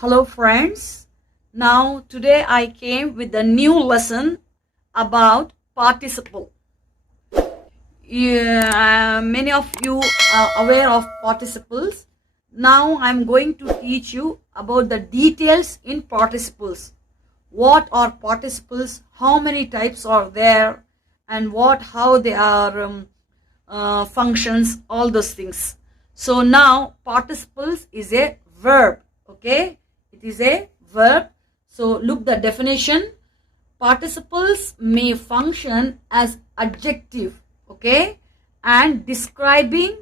Hello friends. Now today I came with a new lesson about participle. Many of you are aware of participles. Now I'm going to teach you about the details in participles. What are participles? How many types are there? And how they are functions, all those things. So now participles is a verb. Okay, it is a verb. So look the definition. Participles may function as adjective, okay, and describing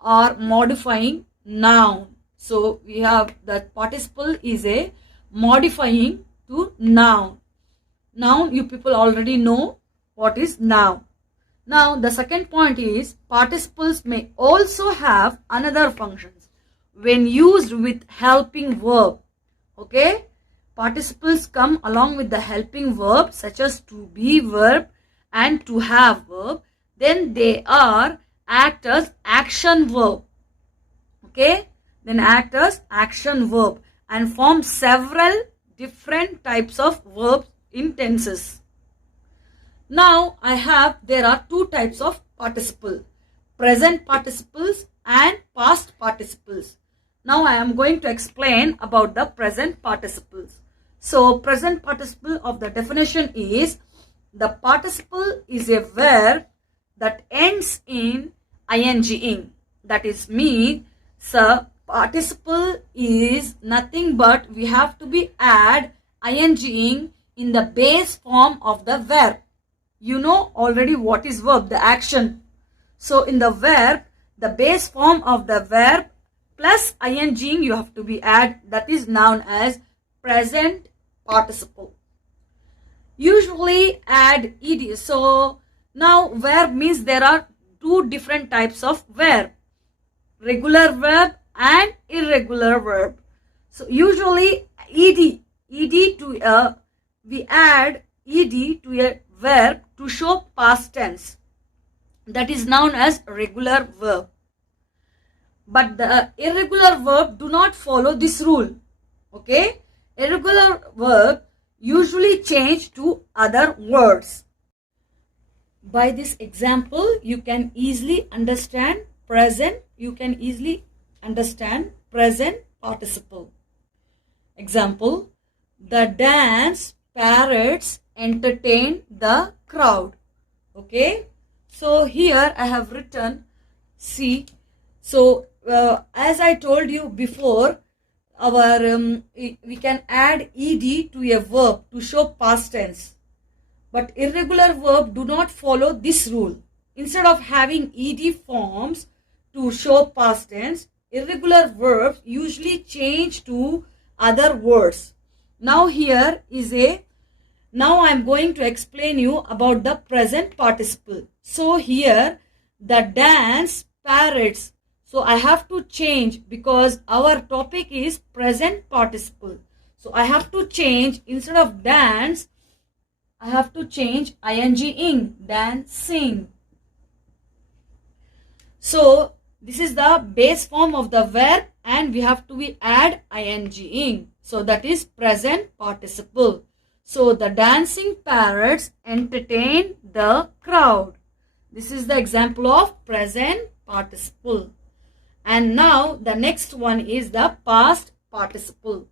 or modifying noun. So we have that participle is a modifying to noun. Noun, you people already know what is noun. Now the second point is participles may also have another functions when used with helping verb. Okay, participles come along with the helping verb such as to be verb and to have verb. Then they act as action verb. Okay, then act as action verb and form several different types of verbs in tenses. Now there are two types of participle, present participles and past participles. Now I am going to explain about the present participles. So present participle of the definition is the participle is a verb that ends in ing. That is mean, so participle is nothing but we have to be add ing in the base form of the verb. You know already what is verb, the action. So in the verb, the base form of the verb plus ing you have to be add, that is known as present participle. Usually add ed. So now verb means there are two different types of verb, regular verb and irregular verb. So usually we add ed to a verb to show past tense. That is known as regular verb. But the irregular verb do not follow this rule. Okay? Irregular verb usually change to other words. By this example, you can easily understand present. You can easily understand present participle. Example, the dance parrots entertain the crowd. Okay, so here I have written, see, so as I told you before, we can add ed to a verb to show past tense, but irregular verb do not follow this rule. Instead of having ed forms to show past tense, irregular verbs usually change to other words. Now I am going to explain you about the present participle. So here the dance parrots. So I have to change because our topic is present participle. So I have to change, instead of dance, I have to change ing, dancing. So this is the base form of the verb and we have to add ing. So that is present participle. So the dancing parrots entertain the crowd. This is the example of present participle. And now the next one is the past participle.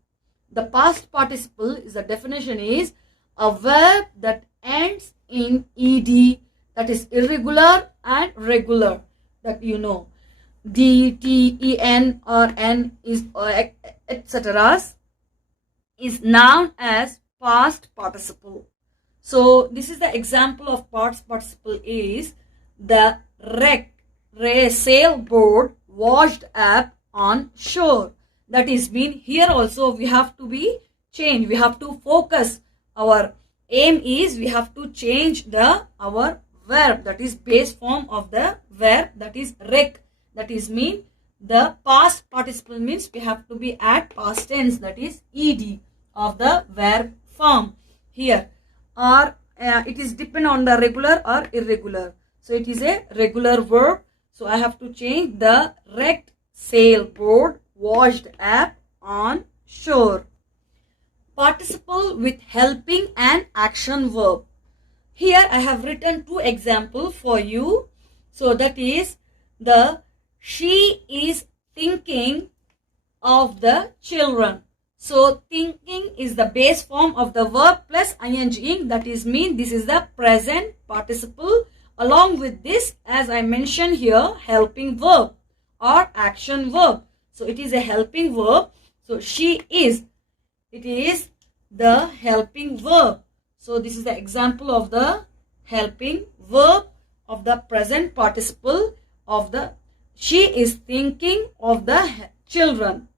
The past participle is the definition is a verb that ends in ed, that is irregular and regular, that you know. D, T, E, N or N is etc. is known as past participle. So this is the example of past participle is the wreck, sailboat washed up on shore. That is mean here also we have to be changed. We have to focus. Our aim is we have to change our verb, that is base form of the verb, that is wreck. That is mean the past participle means we have to be at past tense, that is ed of the verb form here, or it is depend on the regular or irregular. So it is a regular verb. So I have to change the wrecked sailboat washed up on sure. Participle with helping and action verb. Here I have written two examples for you. So that is the she is thinking of the children. So thinking is the base form of the verb plus ing. That is mean this is the present participle. Along with this, as I mentioned here, helping verb or action verb. So it is a helping verb. So she is. It is the helping verb. So this is the example of the helping verb of the present participle of the she is thinking of the children.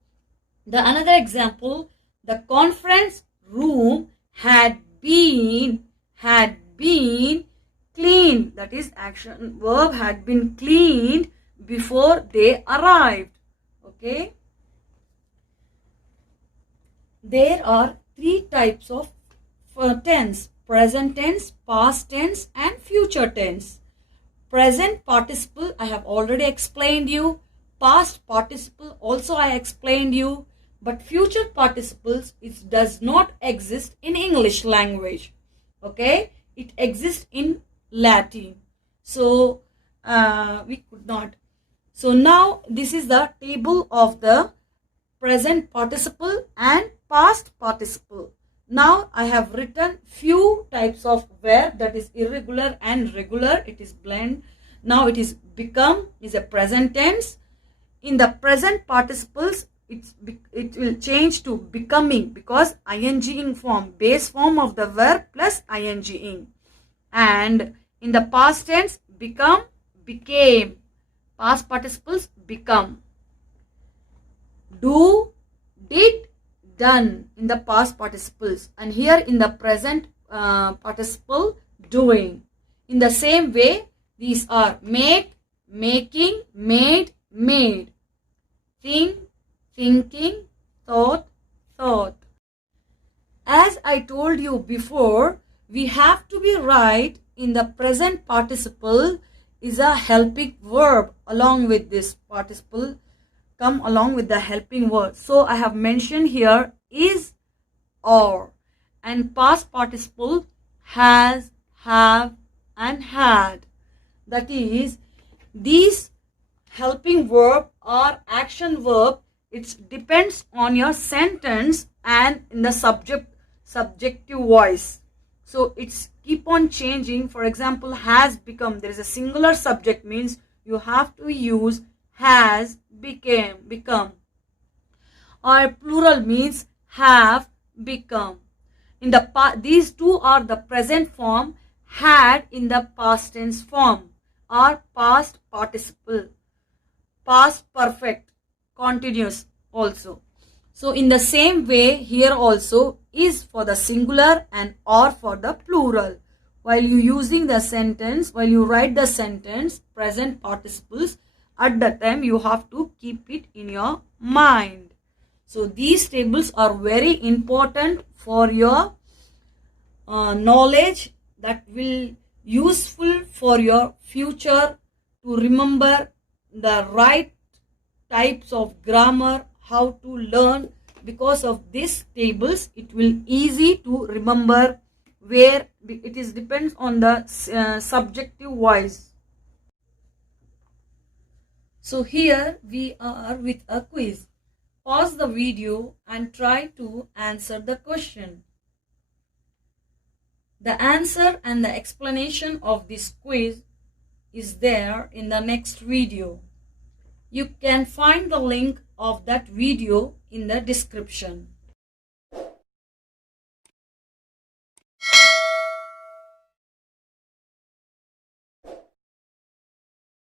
The another example, the conference room had been cleaned. That is action verb had been cleaned before they arrived. Okay. There are three types of tense: present tense, past tense and future tense. Present participle I have already explained you. Past participle also I explained you. But future participles, it does not exist in English language. Okay, it exists in Latin. So we could not. So now this is the table of the present participle and past participle. Now I have written few types of verb, that is irregular and regular. It is blend. Now it is become is a present tense. In the present participles, it will change to becoming because ing form, base form of the verb plus ing. And in the past tense, become, became. Past participles become. Do, did, done in the past participles. And here in the present participle, doing. In the same way, these are made, making, made, made. Think, thinking, thought, thought. As I told you before, we have to be right in the present participle is a helping verb along with this participle come along with the helping word. So I have mentioned here is, or, and past participle has, have and had. That is, these helping verb or action verb, it depends on your sentence and in the subjective voice. So it's keep on changing. For example, has become, there is a singular subject, means you have to use has, become. Or plural means have, become. In the these two are the present form, had in the past tense form or past participle, past perfect, continuous also. So in the same way, here also is for the singular and or for the plural. While you using the sentence, while you write the sentence, present participles, at that time you have to keep it in your mind. So these tables are very important for your knowledge, that will useful for your future to remember the right types of grammar, how to learn. Because of these tables, it will easy to remember, where it is depends on the subjective voice. So here we are with a quiz. Pause the video and try to answer the question. The answer and the explanation of this quiz is there in the next video. You can find the link of that video in the description.